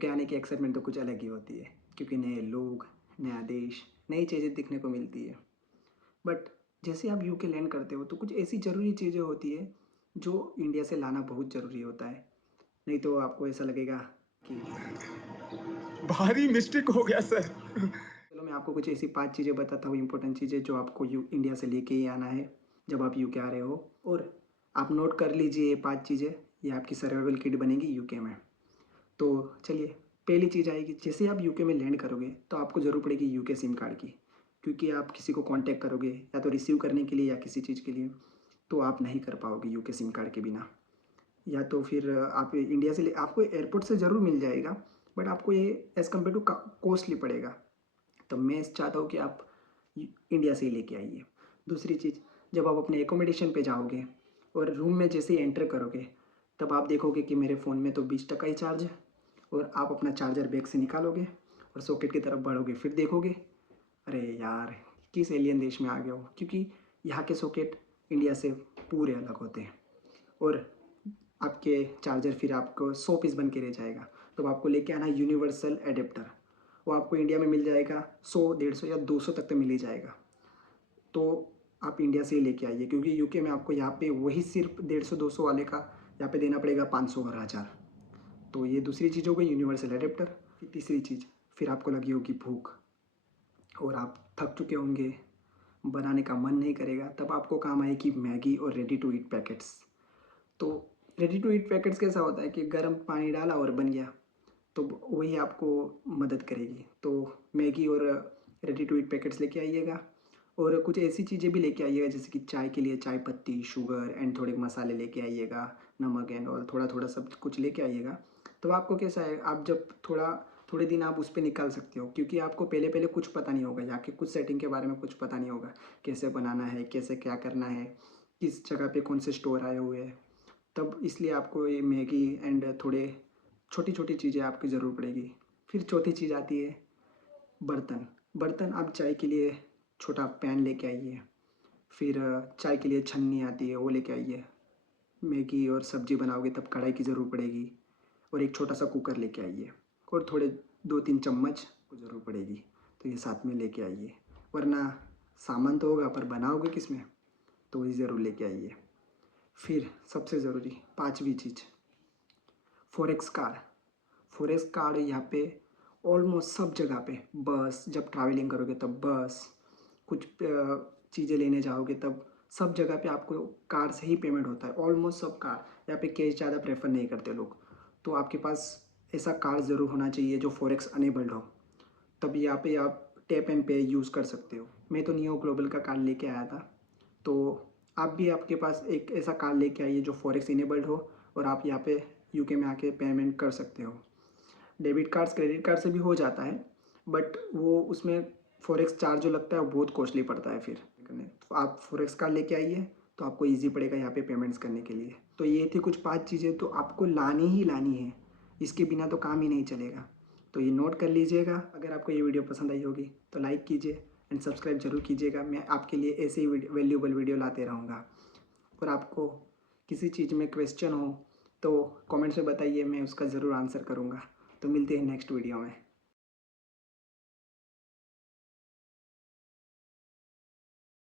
UK आने की excitement तो कुछ अलग ही होती है, क्योंकि नए लोग, नया देश, नई चीज़ें दिखने को मिलती है। बट जैसे आप यूके लैंड करते हो तो कुछ ऐसी ज़रूरी चीज़ें होती है जो इंडिया से लाना बहुत ज़रूरी होता है। नहीं तो आपको ऐसा लगेगा कि भारी मिस्टेक हो गया सर। चलो मैं आपको कुछ ऐसी 5 चीज़ें बताता हूँ, इम्पोर्टेंट चीज़ें जो आपको यू इंडिया से लेके ही आना है जब आप यूके आ रहे हो। और आप नोट कर लीजिए ये 5 चीज़ें, ये आपकी सर्वाइवल किट बनेगी यूके में। तो चलिए, पहली चीज़ आएगी, जैसे आप यूके में लैंड करोगे तो आपको ज़रूरत पड़ेगी यूके सिम कार्ड की। क्योंकि आप किसी को कांटेक्ट करोगे या तो रिसीव करने के लिए या किसी चीज़ के लिए, तो आप नहीं कर पाओगे यूके सिम कार्ड के बिना। या तो फिर आप इंडिया से ले आपको एयरपोर्ट से ज़रूर मिल जाएगा, बट आपको ये एज़ कम्पेयर टू कॉस्टली पड़ेगा। तो मैं चाहता हूँ कि आप इंडिया से ही लेके आइए। दूसरी चीज़, जब आप अपने एकोमोडेशन पे जाओगे और रूम में जैसे ही एंटर करोगे, तब आप देखोगे कि मेरे फ़ोन में तो 20% ही चार्ज है। और आप अपना चार्जर बैग से निकालोगे और सॉकेट की तरफ बढ़ोगे, फिर देखोगे, अरे यार, किस एलियन देश में आ गया हो, क्योंकि यहाँ के सॉकेट इंडिया से पूरे अलग होते हैं। और आपके चार्जर फिर आपको 100 पीस बन के रह जाएगा। तो आपको लेके आना यूनिवर्सल एडेप्टर, वो आपको इंडिया में मिल जाएगा 100, 150 या 200 तक तो मिल ही जाएगा। तो आप इंडिया से ही लेके आइए, क्योंकि यूके में आपको यहाँ पे वही सिर्फ 150-200 वाले का यहाँ पे देना पड़ेगा 500 और 1000। तो ये दूसरी चीज़ हो गई, यूनिवर्सल एडेप्टर। फिर तीसरी चीज़, फिर आपको लगी होगी भूख और आप थक चुके होंगे, बनाने का मन नहीं करेगा, तब आपको काम आएगी मैगी और रेडी टू ईट पैकेट्स। तो रेडी टू ईट पैकेट्स कैसा होता है कि गर्म पानी डाला और बन गया, तो वही आपको मदद करेगी। तो मैगी और रेडी टू ईट पैकेट्स लेके आइएगा। और कुछ ऐसी चीज़ें भी लेके आइएगा, जैसे कि चाय के लिए चाय पत्ती, शुगर एंड थोड़े मसाले लेके आइएगा, नमक एंड ऑल, थोड़ा थोड़ा सब कुछ लेके आइएगा। तो आपको कैसा है, आप जब थोड़े दिन आप उस पर निकाल सकते हो, क्योंकि आपको पहले पहले कुछ पता नहीं होगा, यहाँ के कुछ सेटिंग के बारे में कुछ पता नहीं होगा, कैसे बनाना है, कैसे क्या करना है, किस जगह पे कौन से स्टोर आए हुए हैं। तब इसलिए आपको ये मैगी एंड थोड़े छोटी छोटी चीज़ें आपकी ज़रूर पड़ेगी। फिर चौथी चीज़ आती है बर्तन। बर्तन आप चाय के लिए छोटा पैन लेके आइए। फिर चाय के लिए छन्नी आती है, वो लेके आइए। मैगी और सब्ज़ी बनाओगे तब कढ़ाई की ज़रूरत पड़ेगी। और एक छोटा सा कुकर लेके आइए। और थोड़े 2-3 चम्मच को ज़रूरत पड़ेगी। तो ये साथ में लेके आइए, वरना सामान तो होगा पर बनाओगे किस में, तो वही ज़रूर लेके आइए। फिर सबसे ज़रूरी पाँचवीं चीज़, फ़ॉरेक्स कार्ड। फ़ॉरेक्स कार्ड यहाँ पे ऑलमोस्ट सब जगह पे, बस जब ट्रैवलिंग करोगे तब बस, कुछ चीज़ें लेने जाओगे तब सब जगह पे आपको कार्ड से ही पेमेंट होता है, ऑलमोस्ट सब कार्ड। यहाँ पे कैश ज़्यादा प्रेफर नहीं करते लोग। तो आपके पास ऐसा कार्ड ज़रूर होना चाहिए जो फ़ॉरेक्स अनेबल्ड हो, तब यहाँ पे आप टैप एंड पे यूज़ कर सकते हो। मैं तो नियो ग्लोबल का कार्ड लेके आया था। तो आप भी आपके पास एक ऐसा कार्ड लेके आइए जो फ़ॉरेक्स इनेबल्ड हो, और आप यहाँ पे यूके में आके पेमेंट कर सकते हो। डेबिट कार्ड्स क्रेडिट कार्ड से भी हो जाता है, बट वो उसमें फ़ॉरेक्स चार्ज जो लगता है वो बहुत कॉस्टली पड़ता है फिर करने। तो आप फ़ॉरेक्स कार्ड लेके आइए, तो आपको ईज़ी पड़ेगा यहाँ पे पेमेंट्स करने के लिए। तो ये थी कुछ 5 चीज़ें, तो आपको लानी ही लानी है, इसके बिना तो काम ही नहीं चलेगा। तो ये नोट कर लीजिएगा। अगर आपको ये वीडियो पसंद आई होगी तो लाइक कीजिए एंड सब्सक्राइब ज़रूर कीजिएगा। मैं आपके लिए ऐसे ही वैल्यूएबल वीडियो लाते रहूँगा। और आपको किसी चीज़ में क्वेश्चन हो तो कमेंट्स में बताइए, मैं उसका ज़रूर आंसर करूँगा। तो मिलते हैं नेक्स्ट वीडियो में।